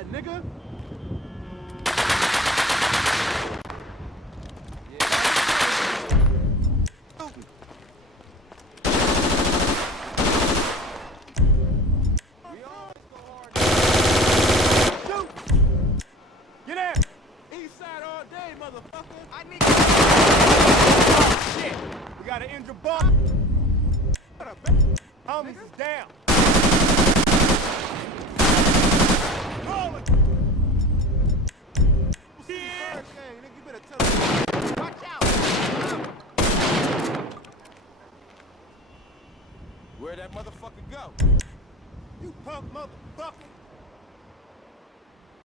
die, nigga. Get there! East side all day, motherfucker. I need. Oh shit! We got an injured ball. Homies is down. Roll it. Yeah. Nigga, you better tell us. Watch out! Where'd that motherfucker go? You punk motherfucker!